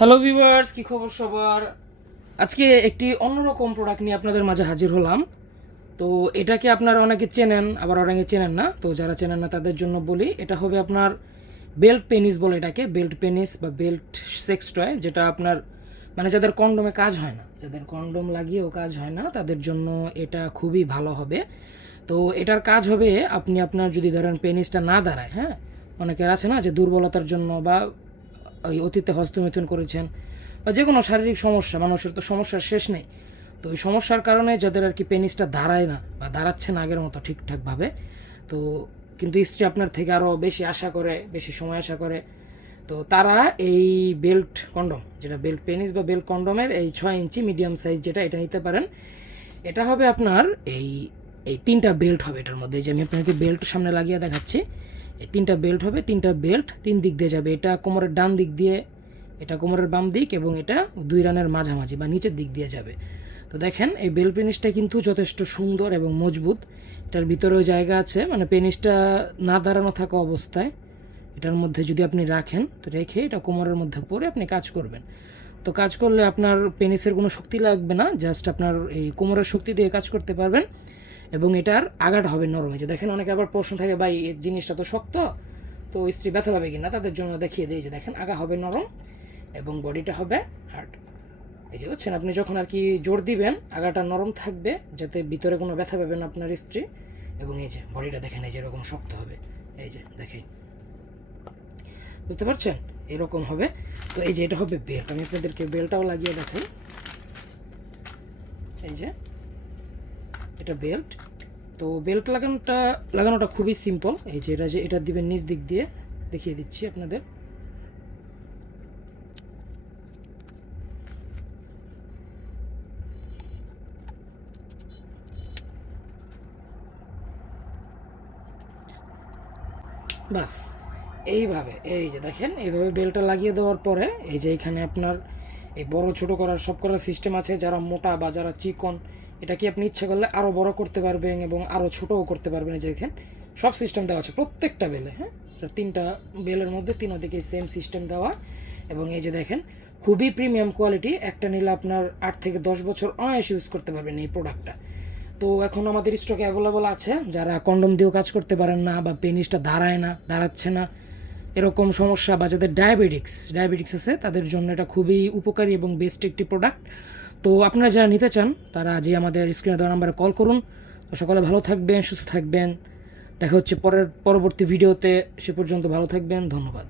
Hello viewers, কি খবর সবার? আজকে একটি অন্যরকম প্রোডাক্ট নিয়ে আপনাদের মাঝে হাজির হলাম। তো এটাকে আপনারা অনেকে চেনেন, আবার অনেকে চেনেন না। তো যারা চেনেন না তাদের জন্য বলি, এটা হবে আপনার বেল্ট পেনিস বলে এটাকে, বেল্ট পেনিস বা বেল্ট সেক্স টয়, যেটা আপনার মানে যাদের কন্ডোমে কাজ হয় না, যাদের কন্ডোম লাগিয়েও কাজ হয় না, তাদের জন্য এটা খুবই ভালো হবে। তো এটার কাজ হবে, আপনি আপনার যদি ধরেন পেনিসটা না দাঁড়ায়, হ্যাঁ, অনেকের আছে না যে দুর্বলতার জন্য বা ওই অতীতে হস্তমৈথুন করেছেন বা যে কোনো শারীরিক সমস্যা, মানুষের তো সমস্যার শেষ নেই। তো ওই সমস্যার কারণে যাদের আর কি পেনিসটা দাঁড়ায় না বা দাঁড়াচ্ছে না আগের মতো ঠিকঠাকভাবে, তো কিন্তু স্ত্রী আপনার থেকে আরও বেশি আশা করে, বেশি সময় আশা করে, তো তারা এই বেল্ট কন্ডম, যেটা বেল্ট পেনিস বা বেল্ট কন্ডমের এই 6 ইঞ্চি মিডিয়াম সাইজ যেটা, এটা নিতে পারেন। এটা হবে আপনার এই এই 3টা বেল্ট হবে এটার মধ্যে, যে আমি আপনাকে বেল্ট সামনে লাগিয়ে দেখাচ্ছি। এই 3টা বেল্ট হবে, 3টা বেল্ট 3 দিক দিয়ে যাবে। এটা কোমরের ডান দিক দিয়ে, এটা কোমরের বাম দিক, এবং এটা 2 রানের মাঝামাঝি বা নিচের দিক দিয়ে যাবে। তো দেখেন এই বেল্ট পেনিসটা কিন্তু যথেষ্ট সুন্দর এবং মজবুত। এটার ভিতরেও জায়গা আছে, মানে পেনিসটা না দাঁড়ানো থাকা অবস্থায় এটার মধ্যে যদি আপনি রাখেন, তো রেখে এটা কোমরের মধ্যে পরে আপনি কাজ করবেন। তো কাজ করলে আপনার পেনিসের কোনো শক্তি লাগবে না, জাস্ট আপনার এই কোমরের শক্তি দিয়ে কাজ করতে পারবেন। এবং এটার আগাটা হবে নরম। এই যে দেখেন, অনেকে আবার প্রশ্ন থাকে, ভাই এই জিনিসটা তো শক্ত, তো স্ত্রী ব্যথা পাবে কিনা, তাদের জন্য দেখিয়ে দিই যে দেখেন, আগা হবে নরম এবং বডিটা হবে হার্ড। এই যে বুঝছেন, আপনি যখন আর কি জোর দিবেন আগাটা নরম থাকবে, যাতে ভিতরে কোনো ব্যথা পাবে না আপনার স্ত্রী। এবং এই যে বডিটা দেখেন, এই যে এরকম শক্ত হবে, এই যে দেখেই, বুঝতে পারছেন, এরকম হবে। তো এই যে এটা হবে বেল্ট, আমি আপনাদেরকে বেল্টটাও লাগিয়ে দেখাই। এই যে এটা বেল্ট। তো বেল্ট লাগানোটা খুবই সিম্পল। এই যে এটা দিবেন নিচ দিক দিয়ে, দেখিয়ে দিচ্ছি আপনাদের। বাস এইভাবে, এই যে দেখেন, এইভাবে বেল্টটা লাগিয়ে দেওয়ার পরে এই যে এখানে আপনার এই বড় ছোট করার সিস্টেম আছে। যারা মোটা বা যারা চিকন, এটা কি আপনি ইচ্ছা করলে আরও বড় করতে পারবেন এবং আরও ছোটও করতে পারবেন। এই যে দেখেন, সব সিস্টেম দেওয়া আছে প্রত্যেকটা বেলে, হ্যাঁ, 3টা বেলের মধ্যে 3 দিকে সেম সিস্টেম দেওয়া। এবং এই যে দেখেন, খুবই প্রিমিয়াম কোয়ালিটি, একটা নিলে আপনার 8 থেকে 10 বছর অনায়াসে ইউজ করতে পারবেন এই প্রোডাক্টটা। তো এখন আমাদের স্টকে অ্যাভেলেবল আছে। যারা কন্ডম দিয়েও কাজ করতে পারেন না বা পেনিসটা দাঁড়াচ্ছে না, এরকম সমস্যা, বা যাদের ডায়াবেটিক্স আছে, তাদের জন্য এটা খুবই উপকারী এবং বেস্ট একটি প্রোডাক্ট। তো আপনারা যারা নিতে চান, তারা আজই আমাদের স্ক্রিনে দেওয়া নাম্বারে কল করুন। তো সকলে ভালো থাকবেন, সুস্থ থাকবেন। দেখা হচ্ছে পরবর্তী ভিডিওতে। সে পর্যন্ত ভালো থাকবেন, ধন্যবাদ।